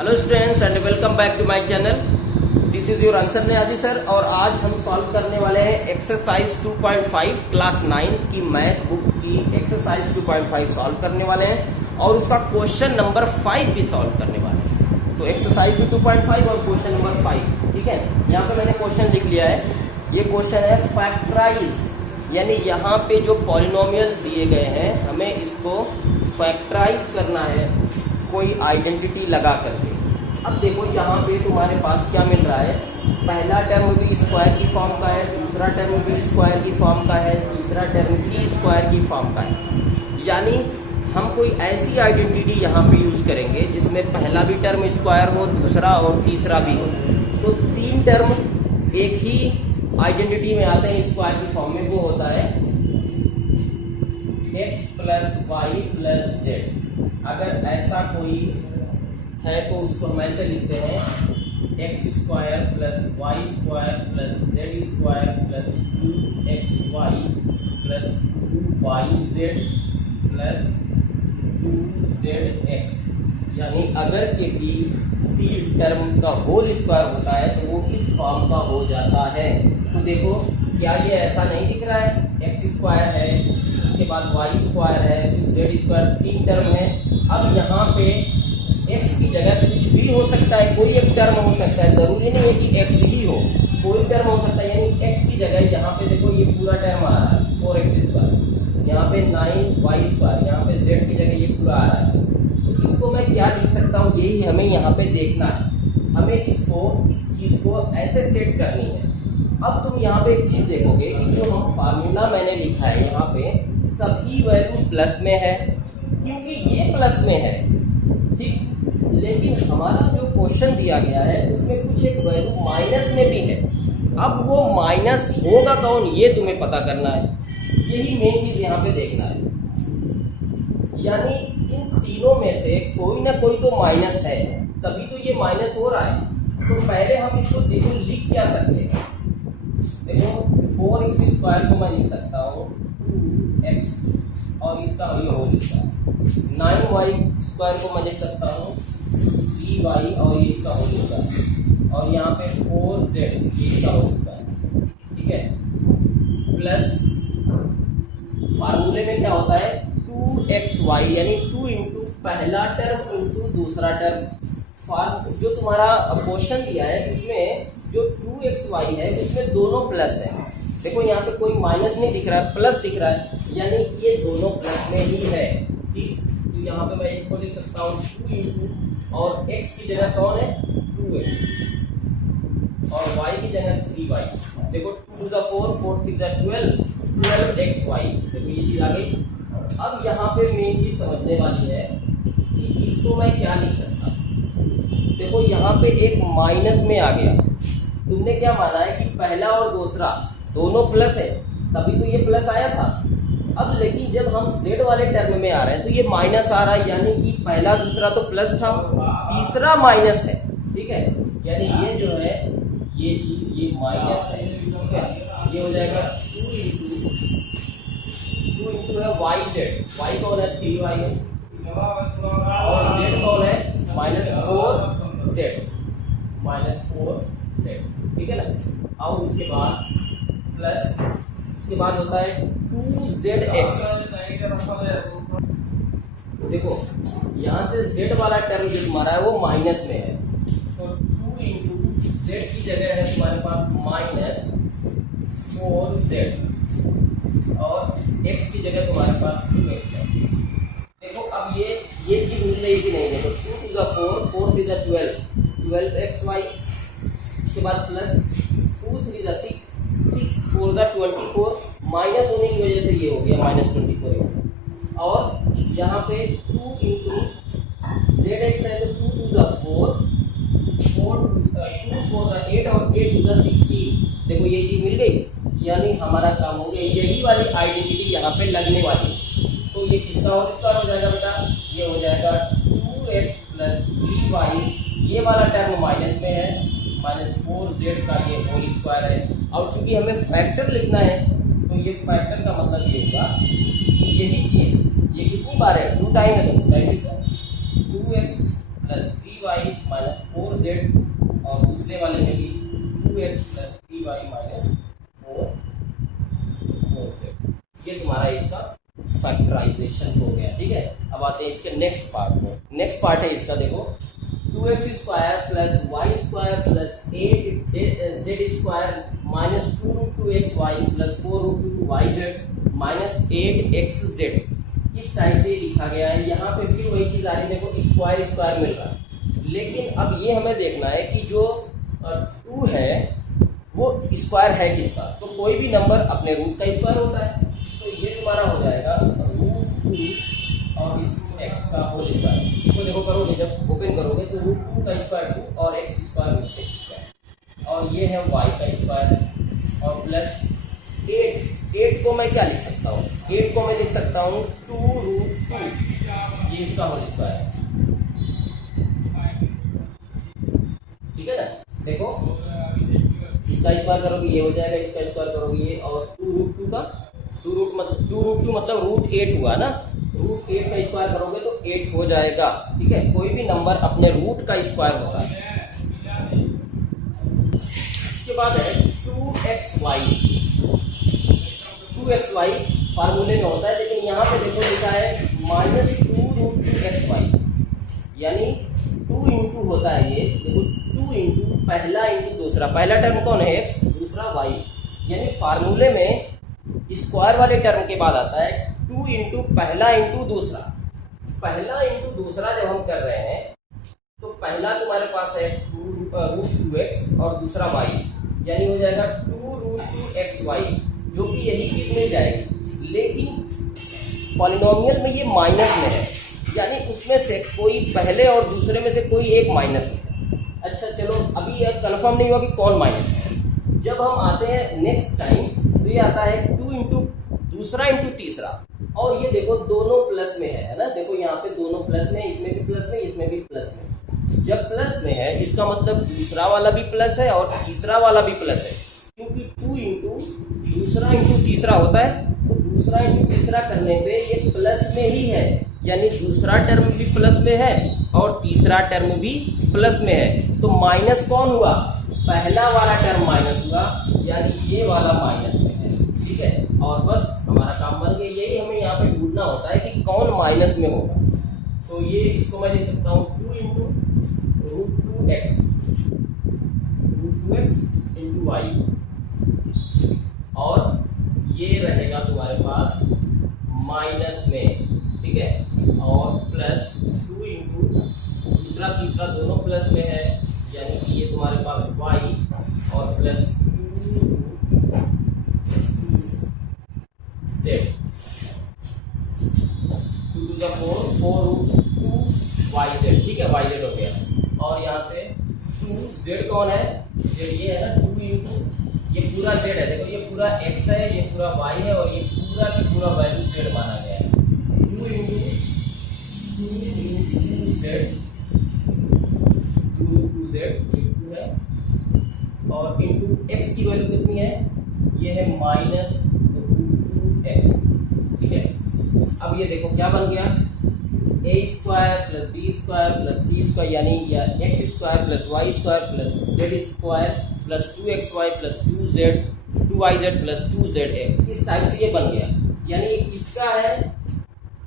Hello students and welcome back to my channel. This is your answer Niazi sir और आज हम solve करने वाले हैं एक्सरसाइज 2.5 क्लास 9 की मैथ बुक की एक्सरसाइज 2.5 सॉल्व करने वाले हैं और उसका क्वेश्चन नंबर 5 भी सॉल्व करने वाले हैं। तो एक्सरसाइज भी 2.5 और क्वेश्चन नंबर 5, ठीक है। यहाँ पे मैंने क्वेश्चन लिख लिया है। ये क्वेश्चन है फैक्टराइज, यानी यहाँ पे जो पॉलिनोमियल दिए गए हैं हमें इसको फैक्टराइज करना है कोई आइडेंटिटी लगा करके। अब देखो यहाँ पे तुम्हारे पास क्या मिल रहा है, पहला टर्म भी स्क्वायर की फॉर्म का है, दूसरा टर्म भी स्क्वायर की फॉर्म का है, तीसरा टर्म भी स्क्वायर की फॉर्म का है। यानी हम कोई ऐसी आइडेंटिटी यहाँ पे यूज करेंगे जिसमें पहला भी टर्म स्क्वायर हो, दूसरा और तीसरा भी हो। तो तीन टर्म एक ही आइडेंटिटी में आते हैं स्क्वायर की फॉर्म में, वो होता है x plus y plus z. अगर ऐसा कोई है तो उसको हम ऐसे लिखते हैं x square plus y square plus z square plus 2xy plus 2yz plus 2zx। यानी अगर किसी तीन टर्म का होल स्क्वायर होता है तो वो इस फॉर्म का हो जाता है। तो देखो क्या ये ऐसा नहीं दिख रहा है, एक्स स्क्वायर है, उसके बाद वाई स्क्वायर है, जेड स्क्वायर, तीन टर्म है। अब यहाँ पे एक्स की जगह कुछ भी हो सकता है, कोई एक टर्म हो सकता है, जरूरी नहीं है कि एक्स ही हो, कोई टर्म हो सकता है। यानी एक्स की जगह यहाँ पे देखो ये पूरा टर्म आ रहा है 4x स्क्वायर, यहाँ पे 9y स्क्वायर, यहाँ पे जेड की जगह ये पूरा आ रहा है। तो इसको मैं क्या लिख सकता हूँ, यही हमें यहाँ पे देखना है। हमें इस चीज को ऐसे सेट करनी है। अब तुम यहाँ पे एक चीज देखोगे कि जो हम फार्मूला मैंने लिखा है यहाँ पे सभी वैल्यू प्लस में है, क्योंकि ये प्लस में है, ठीक। लेकिन हमारा जो क्वेश्चन दिया गया है उसमें कुछ एक वैल्यू माइनस में भी है। अब वो माइनस होगा कौन, ये तुम्हें पता करना है। यही मेन चीज यहाँ पे देखना है। यानी इन तीनों में से कोई ना कोई तो माइनस है, तभी तो ये माइनस हो रहा है। तो पहले हम इसको देखो लिख क्या सकते हैं। देखो 4x स्क्वायर को मैं लिख सकता हूँ 2x और इसका होल स्क्वायर, 9y स्क्वायर को मैं लिख सकता हूँ 3y और ये इसका होल स्क्वायर, और यहाँ पे 4z ये इसका होल स्क्वायर, ठीक है। प्लस फार्मूले में क्या होता है 2xy, यानी 2 इंटू पहला टर्म इंटू दूसरा टर्म। जो तुम्हारा क्वेश्चन दिया है उसमें जो 2xy है उसमें दोनों प्लस है। देखो यहाँ पे कोई माइनस नहीं दिख रहा है, प्लस दिख रहा है, यानी ये दोनों प्लस में ही है, ठीक। तो यहाँ पे मैं इसको लिख सकता हूँ 2 इंटू, और x की जगह कौन है 2x और y की जगह 3y। देखो 2 to the 4, 4 to the 12, 12xy। देखो ये चीज आ गई। अब यहाँ पे मेन चीज समझने वाली है कि इसको मैं क्या लिख सकता हूँ। देखो यहाँ पे एक माइनस में आ गया, तुमने क्या माना है कि पहला और दूसरा दोनों प्लस है, तभी तो ये प्लस आया था। अब लेकिन जब हम z वाले टर्म में आ रहे हैं तो ये माइनस आ रहा है, यानी कि पहला दूसरा तो प्लस था, तीसरा माइनस है, ठीक है। यानी ये जो है ये चीज ये माइनस है, ठीक है। ये हो जाएगा 2 इंटू है y कौन है 3y है, और z कौन है -4z, ठीक है ना। और उसके बाद प्लस, उसके बाद होता है 2zx। देखो यहाँ से z वाला टर्म जो तुम्हारा है वो माइनस में है, तो 2 इंटू z की जगह है तुम्हारे पास -4z और x की जगह तुम्हारे पास 2x है। देखो अब ये चीज मिल रही है कि नहीं। देखो 2 to the 4, 4 to the 12, 12xy, उसके बाद प्लस 2 3 the 6, 6 4 the 24, माइनस होने की वजह से ये हो गया -24। और यहाँ पे 2 इंटू zx है तो 2 to the 4, 2 4 the 8 और 8 to the 16। देखो ये चीज मिल गई, यानी हमारा काम हो गया। यही वाली आइडेंटिटी यहाँ पे लगने वाली। तो ये किसका होल स्क्वायर हो जाएगा बेटा, ये हो जाएगा 2x प्लस 3y। ये वाला टर्म माइनस में है, -4z का ये होल स्क्वायर है। और चूंकि हमें फैक्टर लिखना है तो ये फैक्टर का मतलब ये होगा यही चीज, ये कितनी बार है 2 टाइम है, तो 2x plus 3y minus 4z और दूसरे वाले में भी 2x plus 3y minus 4z। ये तुम्हारा इसका फैक्टराइजेशन हो गया। ठीक है, अब आते हैं इसके नेक्स्ट पार्ट में। नेक्स्ट पार्ट है इसका, देखो 2x square plus y square plus 8z square minus 2√2xy plus 4√2yz minus 8xz। इस टाइप से लिखा गया है। यहाँ पे फिर वही चीज आ रही है, देखो स्क्वायर स्क्वायर मिल रहा है, लेकिन अब ये हमें देखना है कि जो 2 है वो स्क्वायर है किसका। तो कोई भी नंबर अपने रूट का स्क्वायर होता है, तो ये तुम्हारा हो जाएगा √2 और इस x का होल स्क्वायर। इसको देखो करोगे, जब ओपन करोगे तो √2 का स्क्वायर 2 और x square root x square, और ये है y का स्क्वायर और प्लस 8 को मैं क्या लिख सकता हूँ, 8 को मैं लिख सकता हूँ 2√2, ये इसका होल स्क्वायर है। ठीक है ना, देखो इसका स्क्वायर करोगे ये हो जाएगा, इसका स्क्वायर करोगे ये, और 2√2 का 2√2 मतलब √8 हुआ ना, √8 का स्क्वायर करोगे तो 8 हो जाएगा। ठीक है, कोई भी नंबर अपने रूट का स्क्वायर होता है। इसके बाद है 2xy फार्मूले में होता है, लेकिन यहाँ पे देखो लिखा है माइनस 2√2xy, यानी 2 इंटू होता है ये, देखो 2 इंटू पहला इंटू दूसरा, पहला टर्म कौन है x, दूसरा y, यानी फार्मूले में स्क्वायर वाले टर्म के बाद आता है 2 इंटू पहला इंटू दूसरा। पहला इंटू दूसरा जब हम कर रहे हैं तो पहला तुम्हारे पास है √2x और दूसरा y, यानी हो जाएगा 2√2xy, जो कि यही चीज मिल जाएगी, लेकिन पॉलिनोमियल में ये माइनस में है, यानी उसमें से कोई पहले और दूसरे में से कोई एक माइनस है। अच्छा चलो, अभी ये कंफर्म नहीं हुआ कि कौन माइनस है। जब हम आते हैं नेक्स्ट टाइम तो ये आता है 2 इंटू दूसरा इंटू तीसरा, और ये देखो दोनों प्लस में है ना, देखो यहाँ पे दोनों प्लस में, इसमें भी प्लस में, इसमें भी प्लस में। जब प्लस में है इसका मतलब दूसरा वाला भी प्लस है और तीसरा वाला भी प्लस है, क्योंकि 2 इंटू दूसरा इंटू तीसरा होता है, तो दूसरा इंटू तीसरा करने पे ये प्लस में ही है, यानी दूसरा टर्म भी प्लस में है और तीसरा टर्म भी प्लस में है। तो माइनस कौन हुआ, पहला वाला टर्म माइनस हुआ, यानी ये वाला माइनस में है। ठीक है, और बस हमारा काम बन गया। यही हमें यहाँ पे ढूंढना होता है कि कौन माइनस में होगा। तो ये इसको मैं लिख सकता हूँ 2 इंटू √2x इंटू y, और ये रहेगा तुम्हारे पास माइनस में। ठीक है, और प्लस 2 इंटू दूसरा तीसरा दोनों प्लस में है, यानी कि ये तुम्हारे पास y और plus 2z, 2 to the 4√2yz। ठीक है, yz हो गया, और यहाँ से 2z कौन है, z ये है ना, 2 इंटू ये पूरा z है, देखो ये पूरा x है, ये पूरा y है, और ये पूरा की पूरा वैल्यू z माना गया है। 2 इंटू 2z 2 है, और इंटू x की वैल्यू कितनी है, ये है माइनस √2x। ठीक है, अब ये देखो क्या बन गया, a square plus b square plus c square, यानी या x square plus y square plus z square plus 2xy plus 2yz plus 2zx। इस टाइप से ये बन गया, यानी इसका है,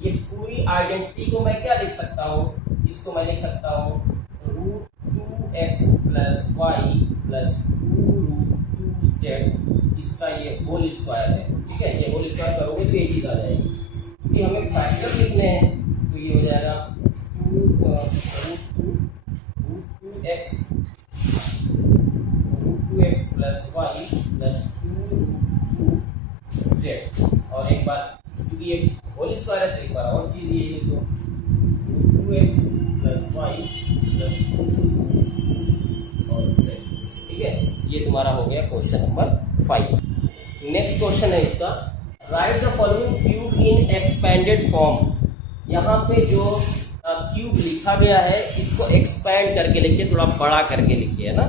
ये पूरी आइडेंटिटी को मैं क्या लिख सकता हूँ, इसको मैं लिख सकता हूँ √2x plus y plus 2√2z, इसका ये होल स्क्वायर है। ठीक है, ये होल स्क्वायर करोगे तो ये चीज आ जाएगी, क्योंकि हमें फैक्टर लिखने हैं, तो ये हो जाएगा 2x plus y plus 2√2z, और एक बार क्योंकि ये होल स्क्वायर है तो एक बार और चीज ये लिख दो 2x प्लस y प्लस 2 और z। ठीक है, ये तुम्हारा हो गया क्वेश्चन नंबर 5। नेक्स्ट क्वेश्चन है इसका, right the following cube in expanded form. यहाँ पे जो क्यूब लिखा गया है इसको एक्सपैंड करके लिखिए, थोड़ा बड़ा करके लिखिए, है ना।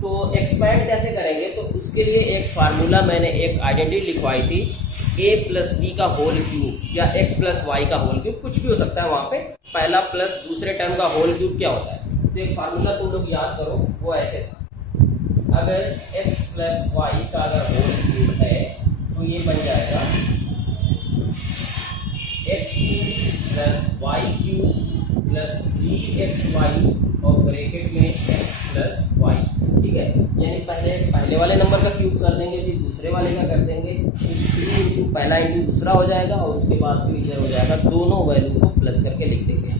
तो एक्सपैंड कैसे करेंगे, तो उसके लिए एक फार्मूला मैंने एक आइडेंटिटी लिखवाई थी, a प्लस बी का होल क्यूब या x प्लस वाई का होल क्यूब, कुछ भी हो सकता है वहां पे। पहला प्लस दूसरे टर्म का होल क्यूब क्या होता है, तो एक फार्मूला तुम लोग याद करो, वो ऐसे था, अगर x प्लस वाई का अगर होल क्यूब है तो ये बन जाएगा x cube plus y cube plus 3xy और ब्रैकेट में x प्लस वाई। ठीक है, यानी पहले वाले नंबर का क्यूब कर देंगे, फिर दूसरे वाले का कर देंगे, फिर 3 इंटू पहला इंटू दूसरा हो जाएगा और उसके बाद फिर इधर हो जाएगा, दोनों वैल्यू को प्लस करके लिख देंगे।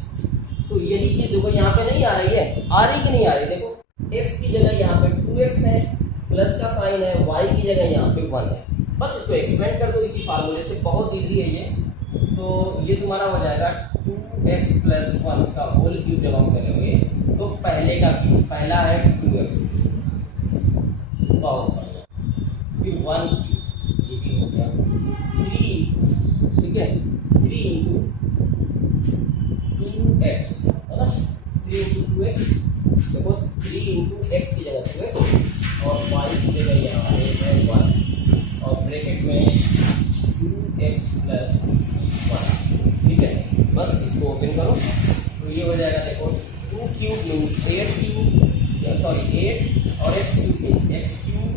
तो यही चीज देखो यहाँ पे नहीं आ रही है, आ रही कि नहीं आ रही, देखो x की जगह यहाँ पे 2x है, प्लस का साइन है, y की जगह यहाँ पे 1 है, बस इसको एक्सपेंड कर दो इसी फार्मूले से, बहुत इजी है ये। तो ये तुम्हारा हो जाएगा 2x प्लस 1 का होल क्यूब जब हम करेंगे तो पहले का क्यूब, पहला है 2x, बहुत बढ़िया, फिर 1 क्यूब, ये भी हो गया 3, ठीक है, 3 इंटू 2x है ना, 3 इंटू 2x, देखो 3 इंटू x की जगह 2x और y की जगह यहाँ पे है 1 और ब्रैकेट में 2x प्लस 1। ठीक है, बस इसको ओपन करो तो ये हो जाएगा, देखो 2 क्यूब मीन्स 8 क्यूब, सॉरी 8 और x cube means x cube,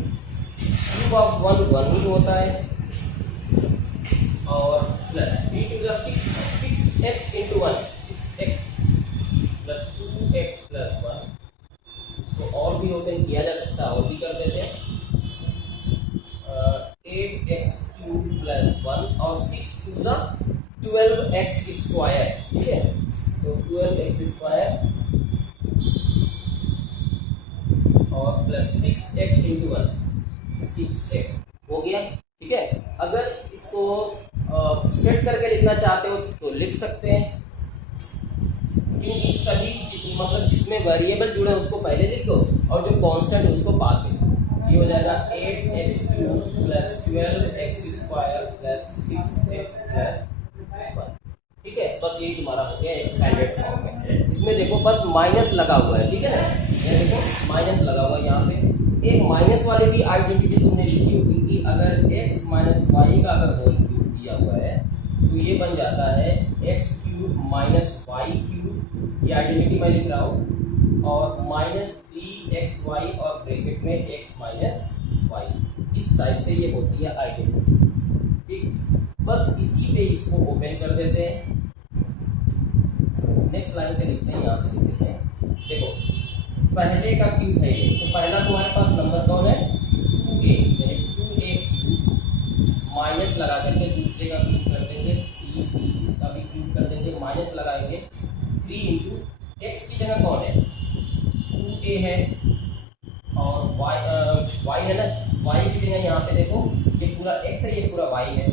cube of 1 ही होता है और plus 3 to the 6x into 1, 6x plus 2x plus 1। इसको और भी ओपन किया जा सकता है, और भी कर देते हैं, 8x क्यूब प्लस 1 और 6 टू द 12x स्क्वायर। ठीक है, तो 12x स्क्वायर और प्लस 6x इंटू 1, 6x हो गया। ठीक है, अगर इसको सेट करके लिखना चाहते हो तो लिख सकते हैं, इन सभी मतलब जिसमें वेरिएबल जुड़े उसको पहले लिख दो और जो कांस्टेंट है उसको बाद में। ये हो जाएगा 8x cube plus 12x square plus 6x plus 1। ठीक है, बस यही तुम्हारा हो गया एक्सपेंडेड फॉर्म में। इसमें देखो बस माइनस लगा हुआ है, ठीक है ना, ये देखो माइनस लगा हुआ है यहाँ पे। एक माइनस वाले की आइडेंटिटी तुमने लिखी होगी कि अगर x माइनस वाई का अगर होल क्यूब दिया हुआ है तो ये बन जाता है x cube minus y cube, ये आइडेंटिटी मैं लिख रहा हूँ, और माइनस 3xy और ब्रैकेट में x माइनस वाई। इस टाइप से ये होती है आइडेंटिटी। ठीक, बस इसी पे इसको ओपन कर देते हैं, नेक्स्ट लाइन से लिखते हैं, यहाँ से लिख देते हैं। देखो पहले का क्यूब है ये, तो पहला तुम्हारे पास नंबर कौन है 2a, यानी 2a माइनस लगा करके दूसरे का क्यूब कर देंगे, 3 इसका भी क्यूब कर देंगे, माइनस लगाएंगे 3 इंटू एक्स की जगह कौन है 2a है और y है ना, y की जगह यहाँ पे देखो ये पूरा x है, ये पूरा y है,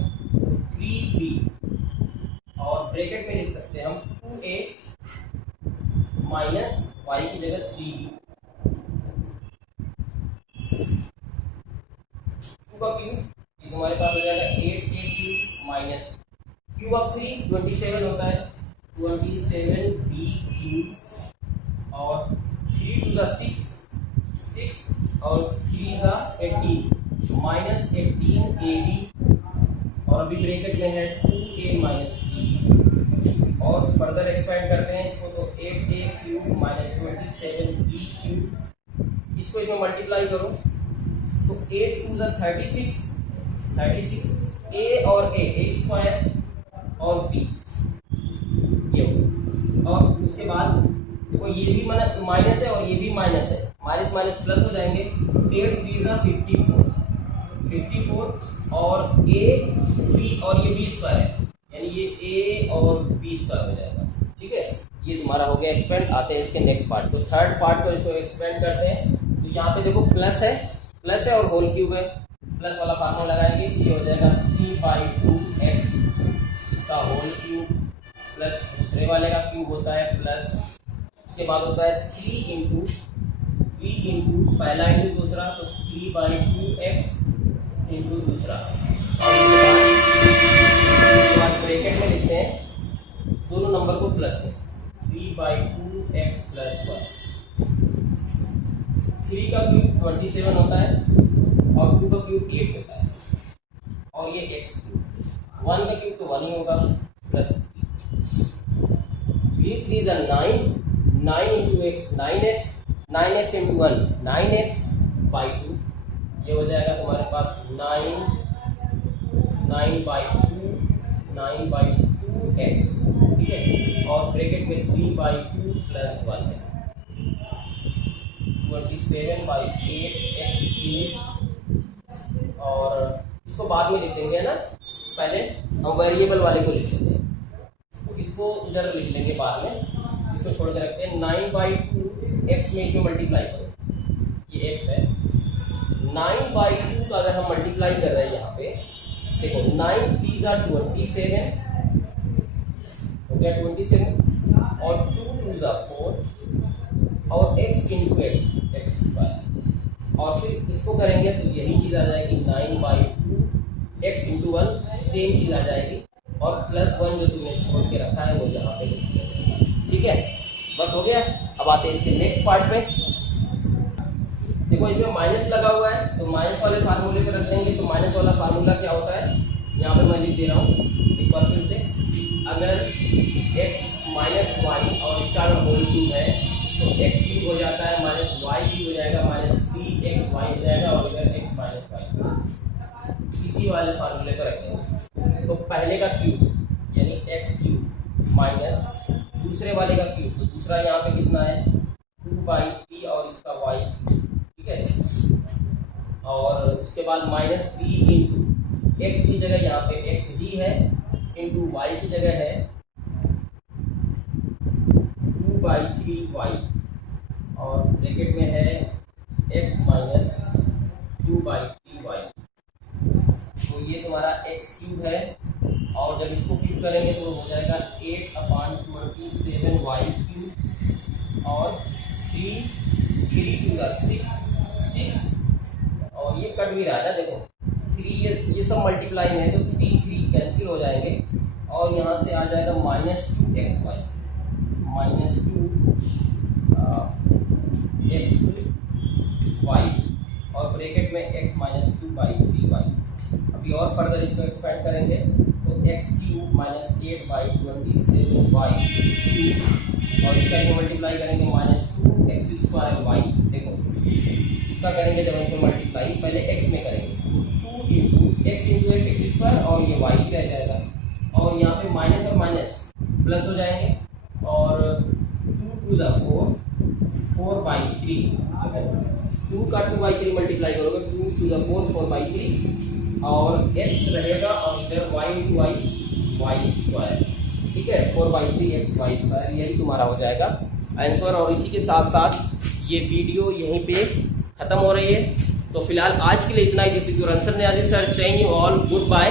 3b और ब्रैकेट में लिख सकते हैं हम 2a माइनस y की जगह 3b, 2 का क्यूब ये तुम्हारे पास हो जाएगा 8a cube minus cube of 3 27 होता है, 27b क्यूब और 3 टू द 6 और 3 द 18 माइनस 18ab और अभी ब्रैकेट में है 2a माइनस 3 और फर्दर एक्सपेंड करते हैं इसको, तो 8a cube minus 27b cube, इसको इसमें मल्टीप्लाई करो तो 8 टू द 36 a और a स्क्वायर और b, ये हो, और उसके बाद देखो ये भी माइनस है और ये भी माइनस है, माइनस माइनस प्लस हो जाएंगे, 8 3 ज़ा 54 और a b और ये b स्क्वायर है, यानी ये a और b स्क्वायर हो जाएगा। ठीक है, ये तुम्हारा हो गया एक्सपेंड। आते हैं इसके नेक्स्ट पार्ट, तो थर्ड पार्ट को इसको एक्सपेंड करते हैं। तो यहाँ पे देखो प्लस है और होल क्यूब है, प्लस वाला फार्मूला लगाएंगे, ये हो जाएगा 3/2x इसका होल क्यूब प्लस दूसरे वाले का क्यूब होता है प्लस, उसके बाद होता है 3 इंटू पहला इंटू दूसरा, तो 3/2x इंटू दूसरा, उसके बाद ब्रैकेट में लिखते हैं दोनों नंबर को प्लस में 3/2x प्लस 1। 3 का क्यूब 27 होता है और 2 का क्यूब 8 होता है और ये x क्यूब, 1 का क्यूब तो 1 ही होगा plus 3 3 9, 9 into x 9x, 9x into 1 9x by 2, ये हो जाएगा तुम्हारे पास 9/2x, ठीक है। और ब्रैकेट में 3/2 प्लस 1 है 27/8x3। और इसको बाद में लिख देंगे ना, पहले हम वेरिएबल वाले को लिख लेते हैं, तो इसको इधर लिख लेंगे बाद में, इसको छोड़ के रखते हैं। 9/2 x में इसमें मल्टीप्लाई करो, ये x है। 9/2 का अगर हम मल्टीप्लाई कर रहे हैं यहाँ पे, देखो 9 3 are 27 हो गया 27, और 2 2 are 4, और x इंटू x स्क्वायर, और फिर इसको करेंगे तो यही चीज आ जाएगी 9/2 x इंटू 1, सेम चीज आ जाएगी, और प्लस 1 जो तुमने छोड़ के रखा है वो यहाँ पे लिख देंगे, ठीक है। बस हो गया। अब आते हैं इसके नेक्स्ट पार्ट में। देखो इसमें माइनस लगा हुआ है, तो माइनस वाले फार्मूले पे रख देंगे। तो माइनस वाला फार्मूला क्या होता है, यहाँ पे मैं लिख दे रहा हूँ एक बार फिर से। अगर x माइनस वाई और इसका अगर होल क्यूब है तो x क्यूब हो जाता है माइनस वाई क्यूब हो जाएगा माइनस 3xy हो जाएगा, और इधर x माइनस वाई, इसी वाले फार्मूले पर रखेंगे। तो पहले का क्यूब यानी x क्यूब माइनस दूसरे वाले का क्यूब, तो दूसरा यहाँ पे कितना है 2/3 और इसका y, ठीक है। और उसके बाद माइनस 3 इंटू एक्स की जगह यहाँ पे एक्स ही है, इंटू वाई की जगह है 2/3y, और ब्रैकेट में है x माइनस 2/3y। तो ये तुम्हारा x क्यूब है, और जब इसको क्यूब करेंगे तो हो जाएगा 8/27y क्यूब, और 3 2 6, और ये कट भी रहा है ना, देखो 3 ये सब मल्टीप्लाई है तो 3 कैंसिल हो जाएंगे, और यहाँ से आ जाएगा -2xy, -2xy, और ब्रैकेट में x माइनस 2/3y। अभी और फर्दर इसको एक्सपेंड करेंगे तो x cube minus 8/27y cube, और इसका जो मल्टीप्लाई करेंगे -2x²y। देखो इसका करेंगे जब इसमें मल्टीप्लाई पहले x में करेंगे, 2 इंटू x और ये y ही रह जाएगा, और यहाँ पे माइनस और माइनस प्लस हो जाएंगे, और 2 2 4 4/3, 2 का 2/3 मल्टीप्लाई करोगे 2 2 4 4/3, और x रहेगा, और इधर y इंटू y स्क्वायर, ठीक है 4/3xy²। यही तुम्हारा हो जाएगा आंसर। और इसी के साथ साथ ये वीडियो यहीं पे खत्म हो रही है। तो फिलहाल आज के लिए इतना ही। This is your answer Niazi sir, saying you all good bye.